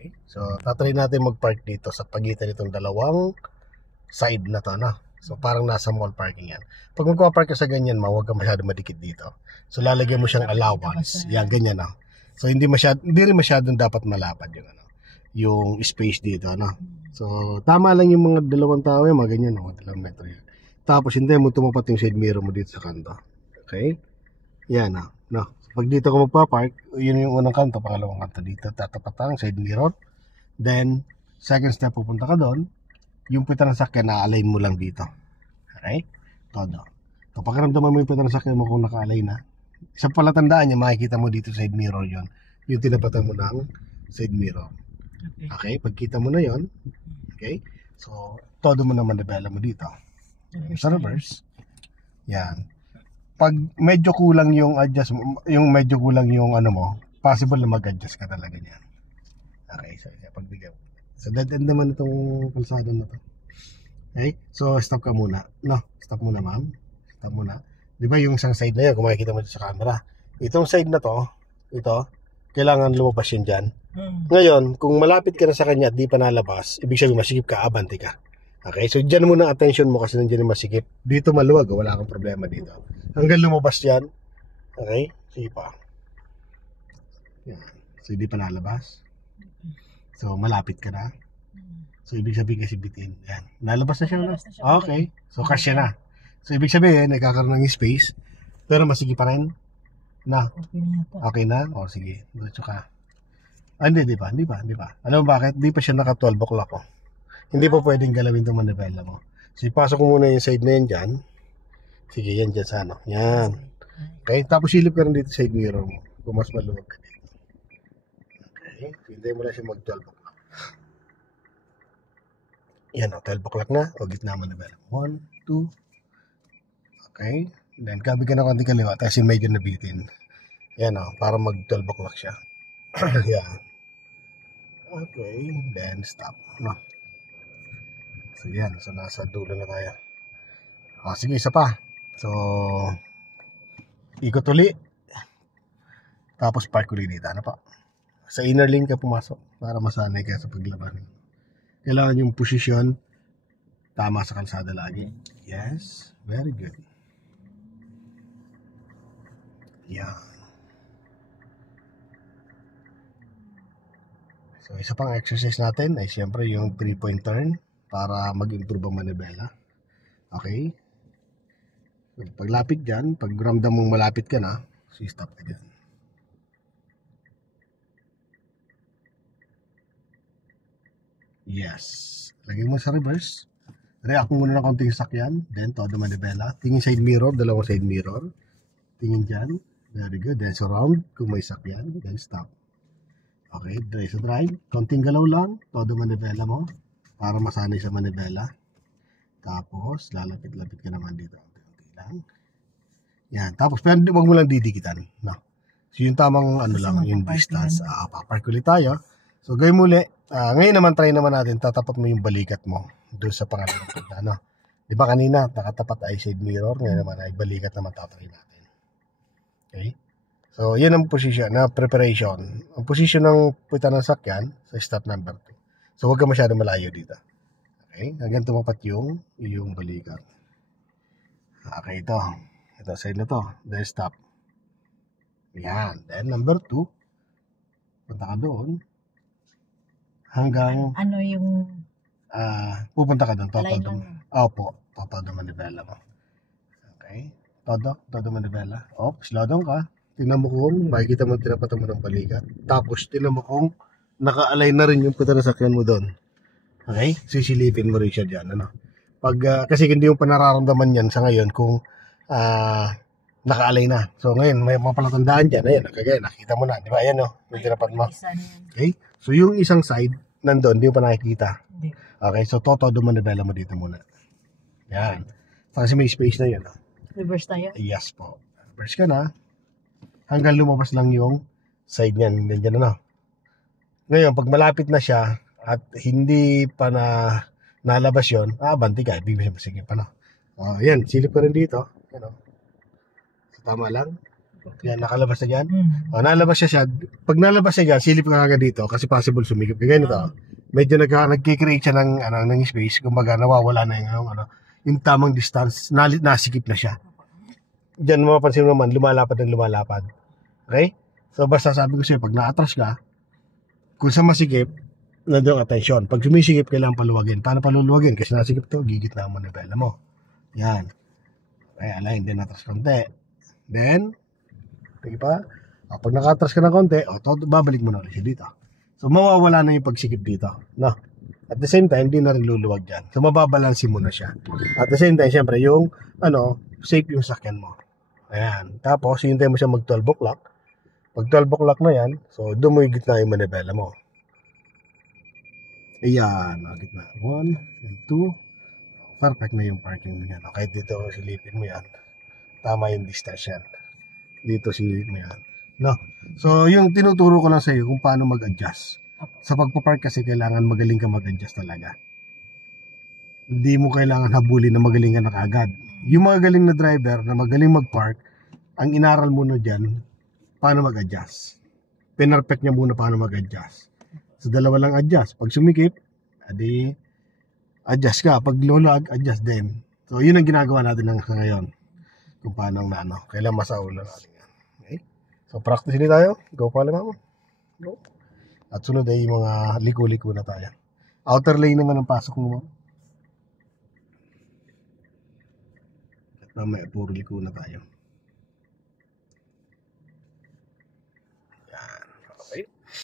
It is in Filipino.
Okay. So, tatry natin mag-park dito sa pagitan nitong dalawang side na to, no? So, parang nasa mall parking yan. Pag magpa-park ka sa ganyan, huwag ka masyado madikit dito. So, lalagyan mo siyang allowance. Yan, ganyan, no? So, hindi rin masyadong dapat malapad yung space dito, no? So, tama lang yung mga dalawang tao, yung mga ganyan, no? 2 metro yan. Tapos, hindi mo tumapat yung side mirror mo dito sa kanto. Okay? Yan, no? No. Pag dito ka magpa-park, yun yung unang kanto, pangalawang kanto dito, tatapat ang side mirror. Then, second step, pupunta ka doon, yung pita ng sakyan, na-align mo lang dito. Okay? Todo. So, pakiramdaman mo yung pita ng sakyan mo kung naka-align na. Isang palatandaan niya, makikita mo dito side mirror yon, yung tinapatan mo ng side mirror. Okay? Pagkita mo na yon, okay? So, todo mo na manibela mo dito. Sa reverse, yan. Pag medyo kulang yung adjust, yung medyo kulang yung ano mo, possible na mag-adjust ka talaga niyan. Okay, so pagbigyan. So dead end naman itong kalsada na to. Okay, so stop ka muna. No, stop muna ma'am. Stop muna. Di ba yung isang side na yun, kung makikita mo sa camera, itong side na to, ito, kailangan lumabas yun dyan. Ngayon, kung malapit ka na sa kanya at di pa nalabas, ibig sabihin masikip ka, abante ka. Okay, so dyan muna attention mo kasi nandiyan yung masikip. Dito maluwag, wala kang problema dito. Hanggang lumabas yan. Okay, sige pa. Yan. So hindi pa nalabas. So malapit ka na. So ibig sabihin kasi bitin. Yan. Nalabas na siya. No? Okay, so kasya na. So ibig sabihin, nagkakaroon ng space, pero masikip pa rin. Na. Okay na? O sige, diretso ka. Hindi pa. Alam mo bakit? Hindi pa siya naka 12 o'clock ko. Hindi po pwedeng galawin itong manibela mo. So, ipasok ko muna yung side na yan dyan. Sige, yan dyan sa ano. Yan. Okay, tapos silip ka rin dito side mirror mo. Kung mas maluwag ka dito. Okay, hindi mo na siya mag 12 o'clock. Yan o, 12 o'clock na. O, gitna manibela. 1, 2. Okay. Then, kabi ka na konting kaliwa. Kasi medyo nabitin. Yan o, para mag 12 o'clock siya. Yan. Okay, then stop. No. So yan, so nasa dulo na tayo. Sige, isa pa. So ikot uli. Tapos park uli dito. Ano pa? Sa inner lane ka pumasok para masanay ka sa paglaban. Kailangan yung posisyon tama sa kalsada lagi. Yes, very good. Yan. So isa pang exercise natin ay siyempre yung 3-point turn para mag-improve ang manibela. Okay? So, paglapit dyan, pag ramdam mong malapit ka na, so stop ka dyan. Yes. Lagay mo sa reverse. React muna ng konting sakyan. Then, todo manibela. Tingin side mirror, dalawang side mirror. Tingin dyan. Very good. Then, surround kung may sakyan. Then, stop. Okay, drive sa drive. Konting galaw lang. Todo manibela mo. Para masanay sa manibela. Tapos, lalapit-lapit ka naman dito. Unti-unti lang. Yan. Tapos, pero huwag mo lang didikitan. No? So, yung tamang ano lang, yung distance. Papark ulit tayo. So, gawin muli. Ngayon naman, try naman natin. Tatapat mo yung balikat mo doon sa pangalawang punta. No? Di ba kanina, nakatapat ay side mirror. Ngayon naman ay balikat naman tatry natin. Okay? So, yan ang position na preparation. Ang position ng puta ng sakyan sa stop number 2. So, huwag ka masyado malayo dito. Okay? Hanggang tumapat yung balikat. Okay, ito. Ito, side na to. Then, stop. Yan. Then, number 2. Punta ka doon. Hanggang... Ano yung... pupunta ka doon. Opo. Todo manibela mo. Okay? Todo manibela. Slow down ka. Tingnan mo kung makikita mo tinapatan mo ng balikat. Tapos, tingnan mo kung naka-align na rin yung puta ng sakyan mo doon. Okay? Sisilipin mo rin siya dyan. Ano? Kasi hindi yung panararamdaman yan sa ngayon kung naka-align na. So ngayon, may mapalatandaan dyan. Ayan, kagaya, nakita mo na. Di ba? Ayan, no? Yung tinapat mo. Okay? So yung isang side, nandun, hindi mo pa nakikita. Okay? So todo manibela mo dito muna. Yan. Kasi may space na yun. No? Reverse tayo? Yes po. Reverse ka na. Hanggang lumabas lang yung side niyan. Nandiyan na. Ngayon, pag malapit na siya at hindi pa nalabas yun, banti ka, ibig sabihin, sige pa na. Yan, silip ka rin dito. Ano? So, tama lang. Yan, nakalabas na dyan. O, nalabas siya. Pag nalabas siya dyan, silip ka agad dito kasi possible sumigip. Kaya ganito. Medyo nagkikreate siya ng space. Kumbaga, nawawala na yung tamang distance. Nasikip na siya. Diyan mapapansin mo naman, lumalapad ng lumalapad. Okay? So, basta sabi ko sa'yo, pag na-atras ka, kung sa masikip, nandun ang atensyon. Pag sumisikip, kailangan paluwagin. Paano paluluwagin? Kasi nasikip to, gigit na ang manibela mo. Yan. Okay, align din atras konti. Then, okay pa? Pag nakatras ka ng konti, babalik mo na ulit siya dito. So, mawawala na yung pagsikip dito. No? At the same time, hindi na rin luluwag dyan. So, mababalansin mo na siya. At the same time, syempre, yung, safe yung sakyan mo. Ayan. Tapos, hintay mo siya mag 12 o'clock. Pag 12 o'clock na yan, so, doon mo yung gitna yung manibela mo. Ayan. Gitna. 1 and 2. Perfect na yung parking mo yan. Okay, dito silipin mo yan. Tama yung distance yan. Dito silipin mo yan. No? So, yung tinuturo ko lang sa iyo kung paano mag-adjust. Sa pagpapark kasi kailangan magaling ka mag-adjust talaga. Hindi mo kailangan habulin na magaling ka na kagad. Yung mga galing na driver na magaling mag-park, ang inaral muna dyan, paano mag-adjust. Pinarpect niya muna paano mag-adjust. So, dalawa lang adjust. Pag sumikip, adi adjust ka. Pag lolag, adjust din. So, yun ang ginagawa natin sa ngayon. Kung paano kailan masaulan natin yan. Okay? So, practice din tayo. Go pala mo. Go. At sunod ay mga liko-liko na tayo. Outer lane naman ang pasok mo. At mamaya, puro liko na tayo.